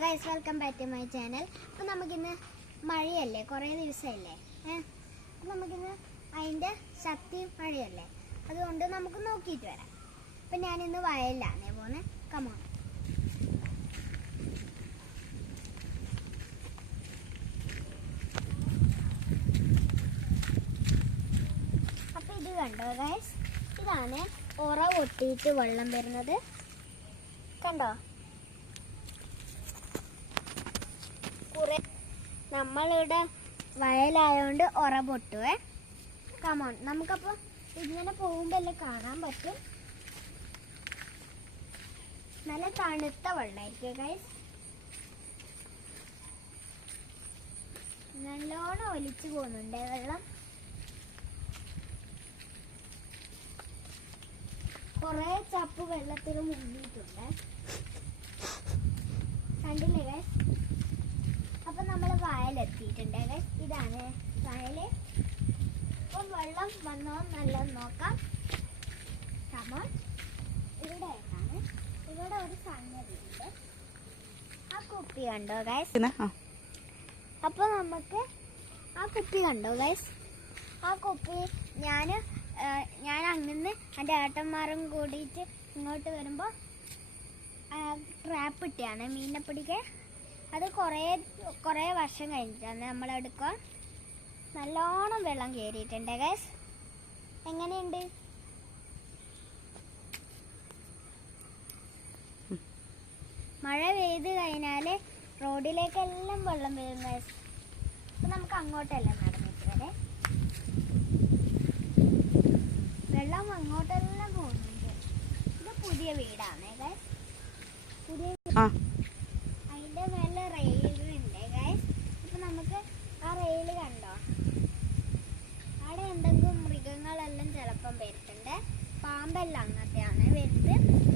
Guys, welcome back to my channel. അപ്പോൾ നമുക്കിന്ന് മഴയല്ലേ, കുറേ ദിവസമല്ലേ, അപ്പോൾ നമുക്കിന്ന് അതിൻ്റെ ശക്തി മഴയല്ലേ, അതുകൊണ്ട് നമുക്ക് നോക്കിയിട്ട് വരാം. അപ്പം ഞാനിന്ന് വയലിലാണ് പോകുന്നത്. കമോൺ. അപ്പം ഇത് കണ്ടോ ഗൈസ്, ഇതാണ് ഉറ പൊട്ടിയിട്ട് വെള്ളം വരുന്നത്. കണ്ടോ, നമ്മളിവിടെ വയലായോണ്ട് ഉറ പൊട്ടുവേ. കമോൺ, നമുക്കപ്പോൾ ഇങ്ങനെ പോകുമ്പോൾ എല്ലാം കാണാൻ പറ്റും. നല്ല തണുത്ത വെള്ളമായിരിക്കും ഗൈസ്. നല്ലോണം ഒലിച്ചു പോകുന്നുണ്ട് വെള്ളം. കുറേ ചപ്പ് വെള്ളത്തിൽ മുങ്ങിയിട്ടുണ്ട്, കണ്ടില്ലേ ഗൈസ്. അപ്പം നമ്മൾ വയലെത്തിയിട്ടുണ്ട് ഗൈസ്. ഇതാണ് വയല്. അപ്പം വെള്ളം വന്നോ നല്ലോണം നോക്കാം. കമോൺ. ഇവിടെ ഒരു സംഗതി ഉണ്ട്. ആ കുപ്പി കണ്ടോ ഗൈസ്. അപ്പോൾ നമുക്ക് ആ കുപ്പി കണ്ടോ ഗൈസ്. ആ കുപ്പി ഞാൻ അങ്ങനെ എൻ്റെ ഏട്ടന്മാരും കൂടിയിട്ട് ഇങ്ങോട്ട് വരുമ്പോൾ ട്രാപ്പ് ഇട്ടാണ് മീനിനെ പിടിക്കാൻ. അത് കുറേ വർഷം കഴിഞ്ഞിട്ടാണ് നമ്മളെടുക്കുക. നല്ലോണം വെള്ളം കയറിയിട്ടുണ്ട് ഗൈസ്. എങ്ങനെയുണ്ട്? മഴ പെയ്ത് കഴിഞ്ഞാൽ റോഡിലേക്കെല്ലാം വെള്ളം വരും ഗൈസ്. അപ്പം നമുക്ക് അങ്ങോട്ടെല്ലാം നടന്നിട്ട് വരെ. വെള്ളം അങ്ങോട്ടെല്ലാം പോകുന്നുണ്ട്. ഇത് പുതിയ വീടാണ് ഗൈസ്. പുതിയ അതിൻ്റെ മേലെ റെയിലുണ്ട് ഗൈസ്. അപ്പം നമുക്ക് ആ റെയിൽ കണ്ടോ, അവിടെ എന്തെങ്കിലും മൃഗങ്ങളെല്ലാം ചിലപ്പം വരുന്നുണ്ട്. പാമ്പെല്ലാം അങ്ങനത്തെയാണ് വരുന്നത്.